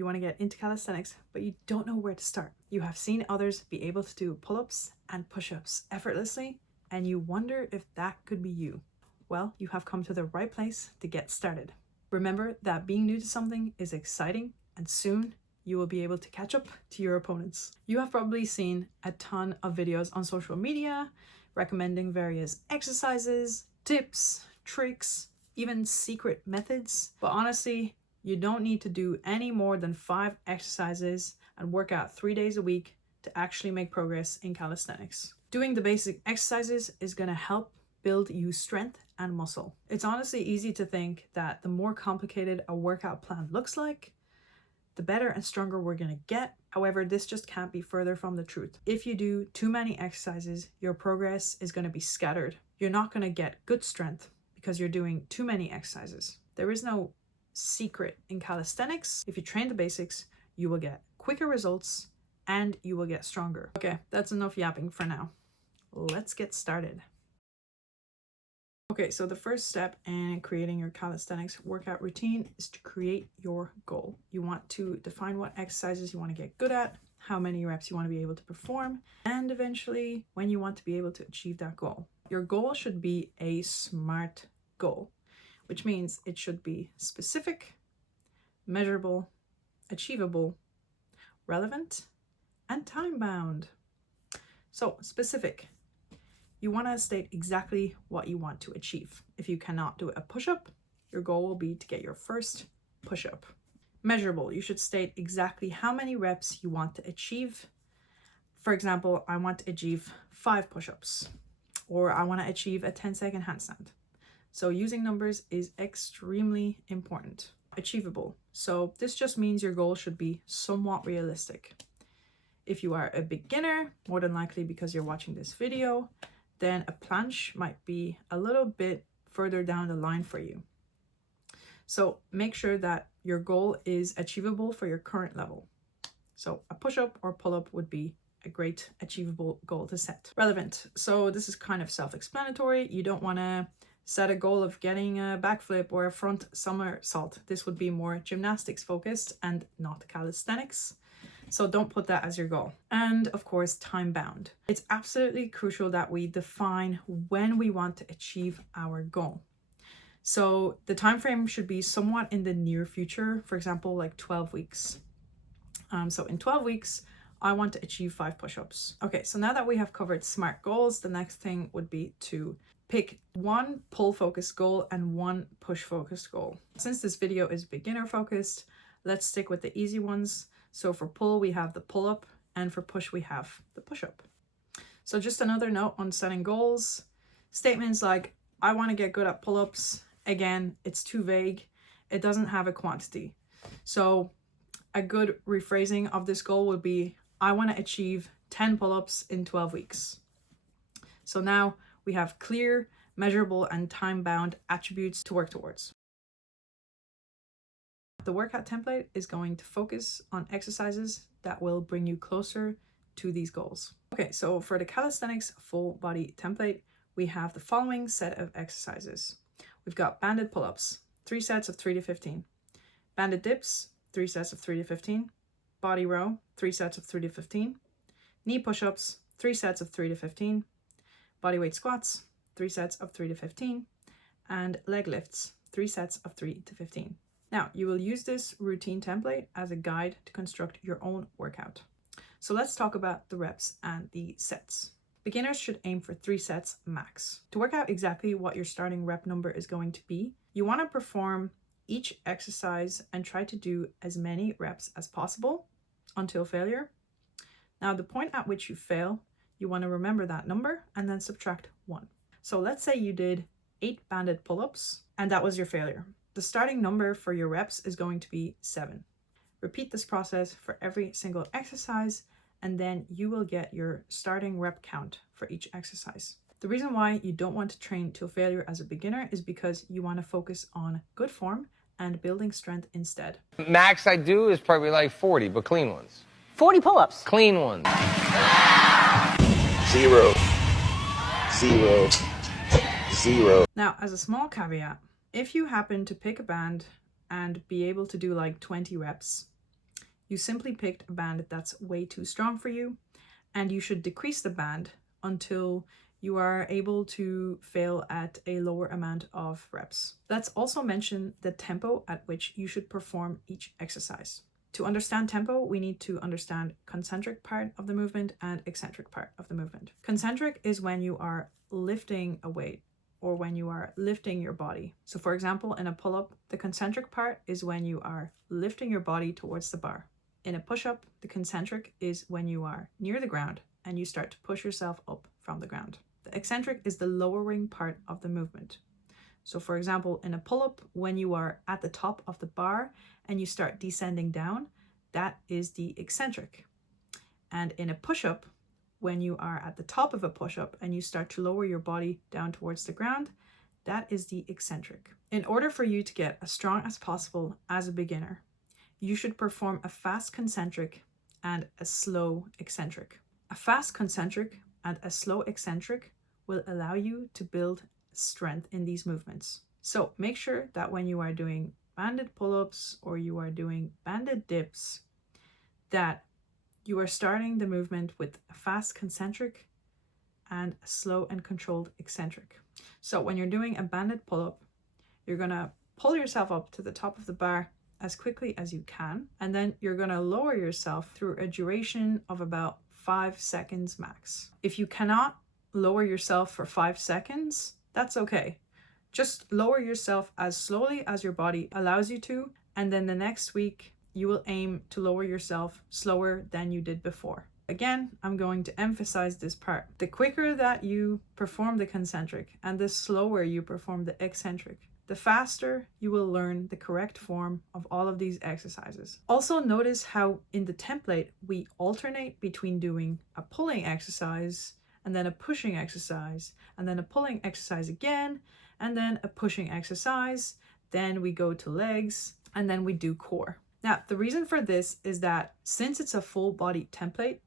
You want to get into calisthenics, but you don't know where to start. You have seen others be able to do pull-ups and push-ups effortlessly, and you wonder if that could be you. Well, you have come to the right place to get started. Remember that being new to something is exciting, and soon you will be able to catch up to your opponents. You have probably seen a ton of videos on social media recommending various exercises, tips, tricks, even secret methods. But honestly, you don't need to do any more than 5 exercises and work out 3 days a week to actually make progress in calisthenics. Doing the basic exercises is going to help build you strength and muscle. It's honestly easy to think that the more complicated a workout plan looks like, the better and stronger we're going to get. However, this just can't be further from the truth. If you do too many exercises, your progress is going to be scattered. You're not going to get good strength because you're doing too many exercises. There is no secret in calisthenics. If you train the basics, you will get quicker results and you will get stronger. Okay, that's enough yapping for now. Let's get started. Okay, so the first step in creating your calisthenics workout routine is to create your goal. You want to define what exercises you want to get good at, how many reps you want to be able to perform, and eventually when you want to be able to achieve that goal. Your goal should be a SMART goal, which means it should be specific, measurable, achievable, relevant, and time-bound. So, specific. You want to state exactly what you want to achieve. If you cannot do a push-up, your goal will be to get your first push-up. Measurable. You should state exactly how many reps you want to achieve. For example, I want to achieve 5 push-ups, or I want to achieve a 10-second handstand. So using numbers is extremely important. Achievable. So this just means your goal should be somewhat realistic. If you are a beginner, more than likely because you're watching this video, then a planche might be a little bit further down the line for you. So make sure that your goal is achievable for your current level. So a push-up or pull-up would be a great achievable goal to set. Relevant. So this is kind of self-explanatory. You don't want to set a goal of getting a backflip or a front somersault. This would be more gymnastics focused and not calisthenics. So don't put that as your goal. And of course, time bound. It's absolutely crucial that we define when we want to achieve our goal. So the time frame should be somewhat in the near future, for example, like 12 weeks. So in 12 weeks, I want to achieve 5 push-ups. Okay, so now that we have covered SMART goals, the next thing would be to pick one pull-focused goal and one push-focused goal. Since this video is beginner-focused, let's stick with the easy ones. So for pull, we have the pull-up, and for push, we have the push-up. So just another note on setting goals. Statements like, I want to get good at pull-ups. Again, it's too vague. It doesn't have a quantity. So a good rephrasing of this goal would be, I want to achieve 10 pull-ups in 12 weeks. So now we have clear, measurable, and time-bound attributes to work towards. The workout template is going to focus on exercises that will bring you closer to these goals. Okay, so for the calisthenics full body template, we have the following set of exercises. We've got banded pull-ups, 3 sets of 3 to 15. Banded dips, 3 sets of 3 to 15. Body row, 3 sets of 3 to 15. Knee push-ups, 3 sets of 3 to 15. Bodyweight squats, 3 sets of 3 to 15. And leg lifts, 3 sets of 3 to 15. Now, you will use this routine template as a guide to construct your own workout. So let's talk about the reps and the sets. Beginners should aim for 3 sets max. To work out exactly what your starting rep number is going to be, you want to perform each exercise and try to do as many reps as possible until failure. Now, the point at which you fail, you want to remember that number and then subtract 1. So let's say you did 8 banded pull-ups and that was your failure. The starting number for your reps is going to be 7. Repeat this process for every single exercise, and then you will get your starting rep count for each exercise. The reason why you don't want to train to failure as a beginner is because you want to focus on good form and building strength instead. Max I do is probably like 40, but clean ones. 40 pull-ups. Clean ones. 0, 0, 0. Now, as a small caveat, if you happen to pick a band and be able to do like 20 reps, You simply picked a band that's way too strong for you, and you should decrease the band until you are able to fail at a lower amount of reps. Let's also mention the tempo at which you should perform each exercise. To understand tempo, we need to understand concentric part of the movement and eccentric part of the movement. Concentric is when you are lifting a weight or when you are lifting your body. So for example, in a pull-up, the concentric part is when you are lifting your body towards the bar. In a push-up, the concentric is when you are near the ground and you start to push yourself up from the ground. The eccentric is the lowering part of the movement. So for example, in a pull-up, when you are at the top of the bar and you start descending down, that is the eccentric. And in a push-up, when you are at the top of a push-up and you start to lower your body down towards the ground, that is the eccentric. In order for you to get as strong as possible as a beginner, you should perform a fast concentric and a slow eccentric. A fast concentric and a slow eccentric will allow you to build strength in these movements. So make sure that when you are doing banded pull-ups or you are doing banded dips, that you are starting the movement with a fast concentric and a slow and controlled eccentric. So when you're doing a banded pull-up, you're gonna pull yourself up to the top of the bar as quickly as you can, and then you're gonna lower yourself through a duration of about 5 seconds max. If you cannot lower yourself for 5 seconds, that's okay. Just lower yourself as slowly as your body allows you to, and then the next week you will aim to lower yourself slower than you did before. Again, I'm going to emphasize this part. The quicker that you perform the concentric and the slower you perform the eccentric, the faster you will learn the correct form of all of these exercises. Also notice how in the template we alternate between doing a pulling exercise and then a pushing exercise and then a pulling exercise again and then a pushing exercise. Then we go to legs and then we do core. Now, the reason for this is that since it's a full body template,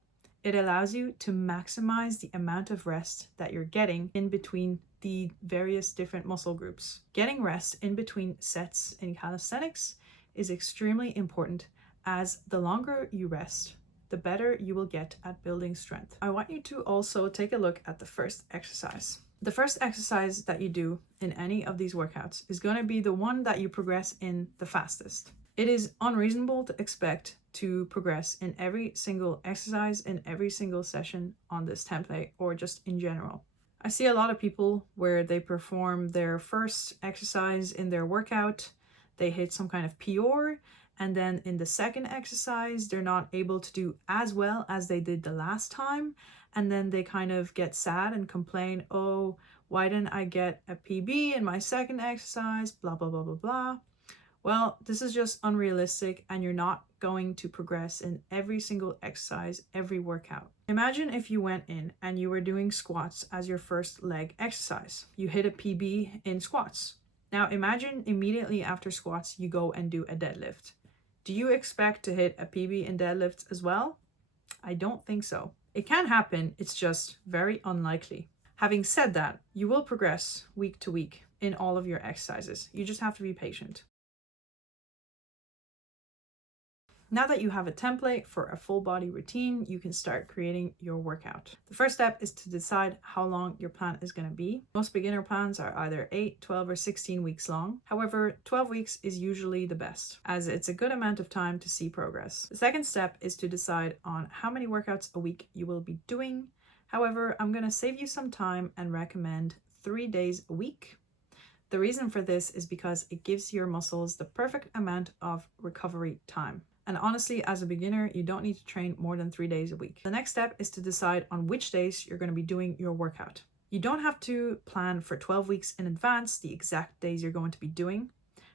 it allows you to maximize the amount of rest that you're getting in between the various different muscle groups. Getting rest in between sets in calisthenics is extremely important, as the longer you rest, the better you will get at building strength. I want you to also take a look at the first exercise. The first exercise that you do in any of these workouts is going to be the one that you progress in the fastest. It is unreasonable to expect to progress in every single exercise in every single session on this template or just in general. I see a lot of people where they perform their first exercise in their workout, they hit some kind of PR, and then in the second exercise, they're not able to do as well as they did the last time. And then they kind of get sad and complain, oh, why didn't I get a PB in my second exercise, blah, blah, blah, blah, blah. Well, this is just unrealistic and you're not going to progress in every single exercise, every workout. Imagine if you went in and you were doing squats as your first leg exercise. You hit a PB in squats. Now imagine immediately after squats, you go and do a deadlift. Do you expect to hit a PB in deadlifts as well? I don't think so. It can happen, it's just very unlikely. Having said that, you will progress week to week in all of your exercises. You just have to be patient. Now that you have a template for a full body routine, you can start creating your workout. The first step is to decide how long your plan is going to be. Most beginner plans are either 8, 12, or 16 weeks long. However, 12 weeks is usually the best, as it's a good amount of time to see progress. The second step is to decide on how many workouts a week you will be doing. However, I'm going to save you some time and recommend 3 days a week. The reason for this is because it gives your muscles the perfect amount of recovery time. And honestly, as a beginner, you don't need to train more than 3 days a week. The next step is to decide on which days you're going to be doing your workout. You don't have to plan for 12 weeks in advance the exact days you're going to be doing.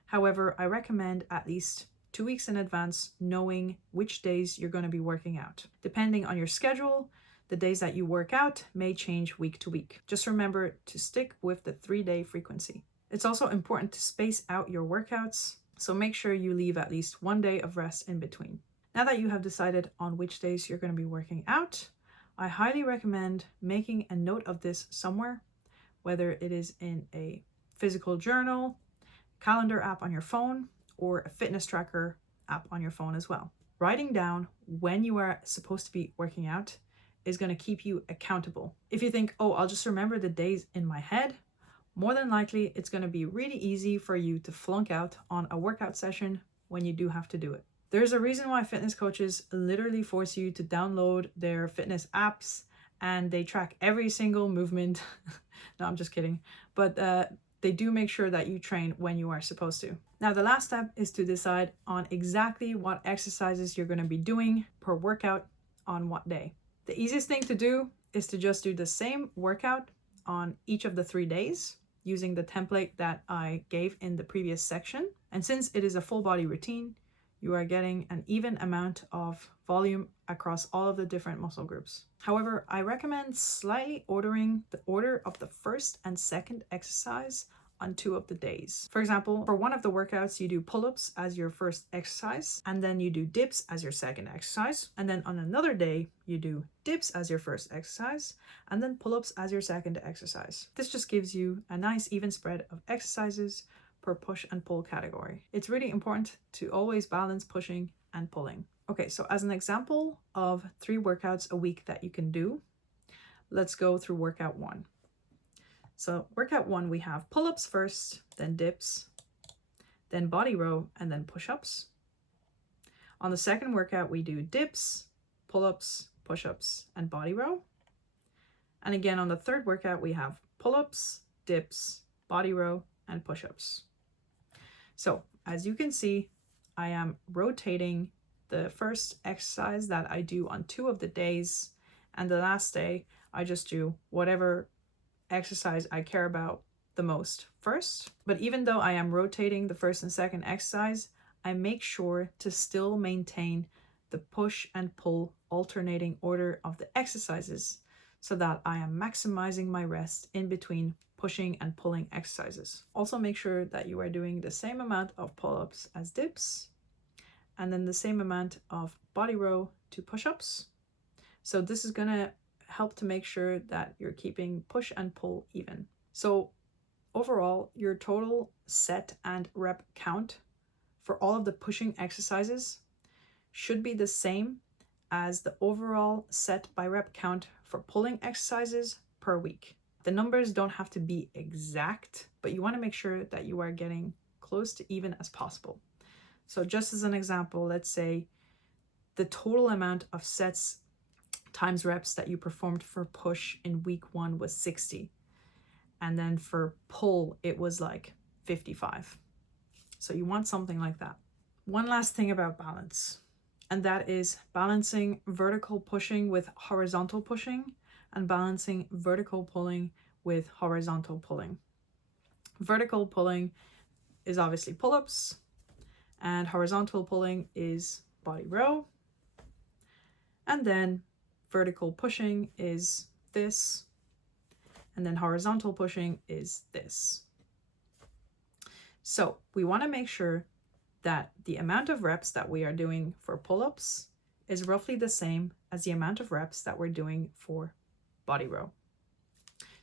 However, I recommend at least 2 weeks in advance knowing which days you're going to be working out. Depending on your schedule, the days that you work out may change week to week. Just remember to stick with the 3-day frequency. It's also important to space out your workouts, so make sure you leave at least 1 day of rest in between. Now that you have decided on which days you're going to be working out, I highly recommend making a note of this somewhere, whether it is in a physical journal, calendar app on your phone, or a fitness tracker app on your phone as well. Writing down when you are supposed to be working out is going to keep you accountable. If you think, oh, I'll just remember the days in my head, more than likely it's going to be really easy for you to flunk out on a workout session when you do have to do it. There's a reason why fitness coaches literally force you to download their fitness apps and they track every single movement. No, I'm just kidding. But they do make sure that you train when you are supposed to. Now, the last step is to decide on exactly what exercises you're going to be doing per workout on what day. The easiest thing to do is to just do the same workout on each of the 3 days using the template that I gave in the previous section. And since it is a full body routine, you are getting an even amount of volume across all of the different muscle groups. However, I recommend slightly ordering the order of the first and second exercise on 2 of the days. For example, for one of the workouts, you do pull-ups as your first exercise, and then you do dips as your second exercise. And then on another day, you do dips as your first exercise, and then pull-ups as your second exercise. This just gives you a nice even spread of exercises per push and pull category. It's really important to always balance pushing and pulling. Okay, so as an example of 3 workouts a week that you can do, let's go through workout 1. So workout 1, we have pull-ups first, then dips, then body row, and then push-ups. On the second workout, we do dips, pull-ups, push-ups, and body row. And again, on the third workout, we have pull-ups, dips, body row, and push-ups. So as you can see, I am rotating the first exercise that I do on 2 of the days, and the last day, I just do whatever exercise I care about the most first. But even though I am rotating the first and second exercise, I make sure to still maintain the push and pull alternating order of the exercises so that I am maximizing my rest in between pushing and pulling exercises. Also make sure that you are doing the same amount of pull-ups as dips, and then the same amount of body row to push-ups. So this is gonna help to make sure that you're keeping push and pull even. So overall, your total set and rep count for all of the pushing exercises should be the same as the overall set by rep count for pulling exercises per week. The numbers don't have to be exact, but you want to make sure that you are getting close to even as possible. So just as an example, let's say the total amount of sets times reps that you performed for push in week 1 was 60. And then for pull, it was like 55. So you want something like that. One last thing about balance, and that is balancing vertical pushing with horizontal pushing and balancing vertical pulling with horizontal pulling. Vertical pulling is obviously pull-ups, and horizontal pulling is body row. And then vertical pushing is this, and then horizontal pushing is this. So we want to make sure that the amount of reps that we are doing for pull-ups is roughly the same as the amount of reps that we're doing for body row.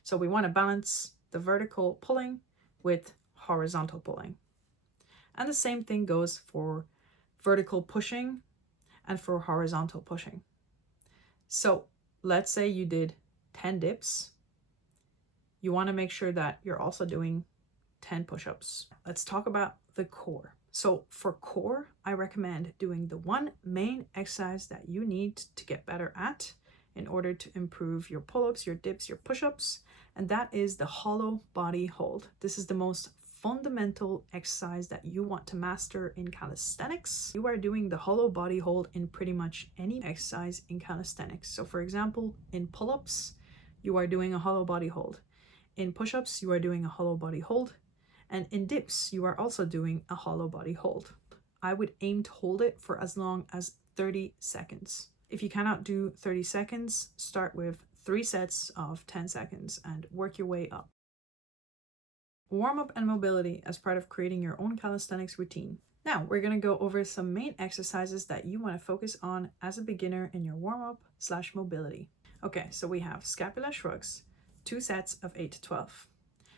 So we want to balance the vertical pulling with horizontal pulling. And the same thing goes for vertical pushing and for horizontal pushing. So let's say you did 10 dips. You want to make sure that you're also doing 10 push-ups. Let's talk about the core. So for core, I recommend doing the one main exercise that you need to get better at in order to improve your pull-ups, your dips, your push-ups, and that is the hollow body hold. This is the most fundamental exercise that you want to master in calisthenics. You are doing the hollow body hold in pretty much any exercise in calisthenics. So for example, in pull-ups, you are doing a hollow body hold. In push-ups, you are doing a hollow body hold. And in dips, you are also doing a hollow body hold. I would aim to hold it for as long as 30 seconds. If you cannot do 30 seconds, start with 3 sets of 10 seconds and work your way up. Warm-up and mobility as part of creating your own calisthenics routine. Now, we're going to go over some main exercises that you want to focus on as a beginner in your warm-up/mobility. Okay, so we have scapula shrugs, 2 sets of 8 to 12.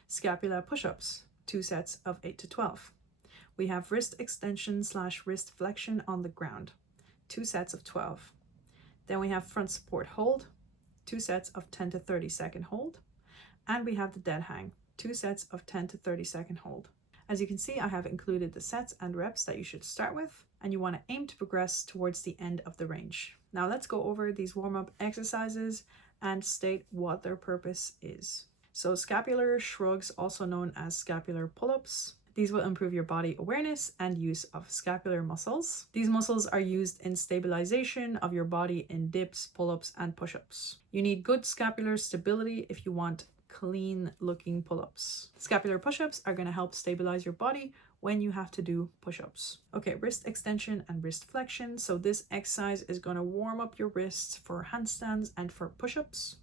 Scapula push-ups, 2 sets of 8 to 12. We have wrist extension/wrist flexion on the ground, 2 sets of 12. Then we have front support hold, 2 sets of 10 to 30 second hold. And we have the dead hang, 2 sets of 10 to 30 second hold. As you can see, I have included the sets and reps that you should start with, and you want to aim to progress towards the end of the range. Now let's go over these warm-up exercises and state what their purpose is. So scapular shrugs, also known as scapular pull-ups. These will improve your body awareness and use of scapular muscles. These muscles are used in stabilization of your body in dips, pull-ups, and push-ups. You need good scapular stability if you want clean looking pull-ups. Scapular push-ups are going to help stabilize your body when you have to do push-ups. Okay, wrist extension and wrist flexion. So this exercise is going to warm up your wrists for handstands and for push-ups.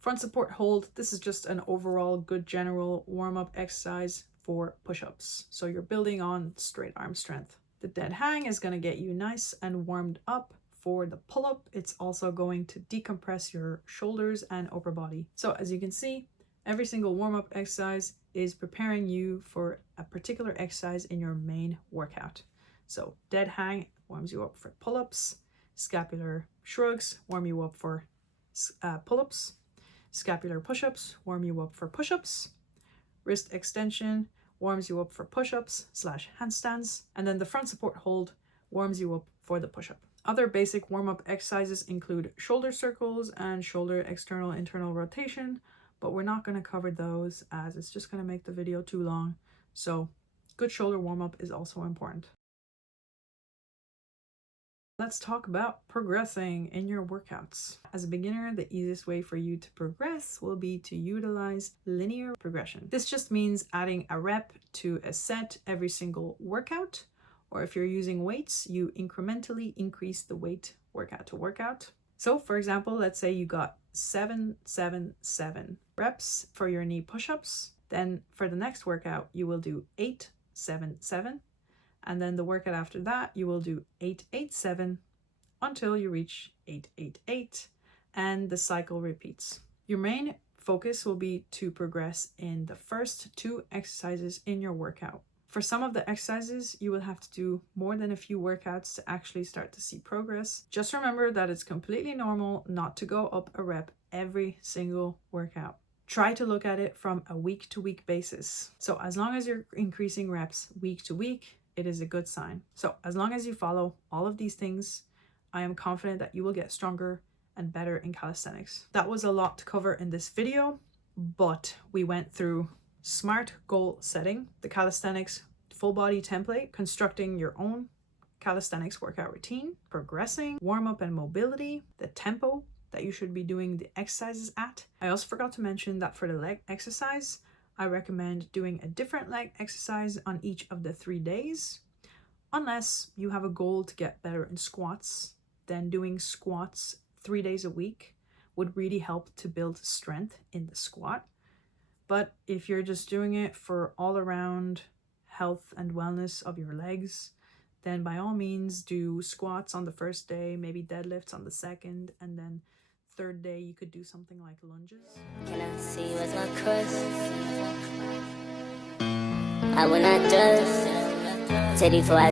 Front support hold. This is just an overall good general warm-up exercise for push-ups. So you're building on straight arm strength. The dead hang is going to get you nice and warmed up for the pull-up. It's also going to decompress your shoulders and upper body. So as you can see, every single warm-up exercise is preparing you for a particular exercise in your main workout. So dead hang warms you up for pull-ups, scapular shrugs warm you up for pull-ups, scapular push-ups warm you up for push-ups, wrist extension warms you up for push-ups / handstands, and then the front support hold warms you up for the push-up. Other basic warm-up exercises include shoulder circles and shoulder external internal rotation, but we're not going to cover those as it's just going to make the video too long. So good shoulder warm-up is also important. Let's talk about progressing in your workouts. As a beginner, the easiest way for you to progress will be to utilize linear progression. This just means adding a rep to a set every single workout, or if you're using weights, you incrementally increase the weight workout to workout. So for example, let's say you got 7, 7, 7 reps for your knee push-ups. Then for the next workout, you will do 8, 7, 7. And then the workout after that, you will do 8, 8, 7 until you reach 8, 8, 8. And the cycle repeats. Your main focus will be to progress in the first 2 exercises in your workout. For some of the exercises, you will have to do more than a few workouts to actually start to see progress. Just remember that it's completely normal not to go up a rep every single workout. Try to look at it from a week-to-week basis. So as long as you're increasing reps week to week, it is a good sign. So as long as you follow all of these things, I am confident that you will get stronger and better in calisthenics. That was a lot to cover in this video, but we went through SMART goal setting, the calisthenics full body template, constructing your own calisthenics workout routine, progressing, warm up and mobility, the tempo that you should be doing the exercises at. I also forgot to mention that for the leg exercise, I recommend doing a different leg exercise on each of the 3 days. Unless you have a goal to get better in squats, then doing squats 3 days a week would really help to build strength in the squat. But if you're just doing it for all around health and wellness of your legs, then by all means do squats on the first day, maybe deadlifts on the second, and then third day you could do something like lunges. Can I see you as my crush? I will not judge. Teddy for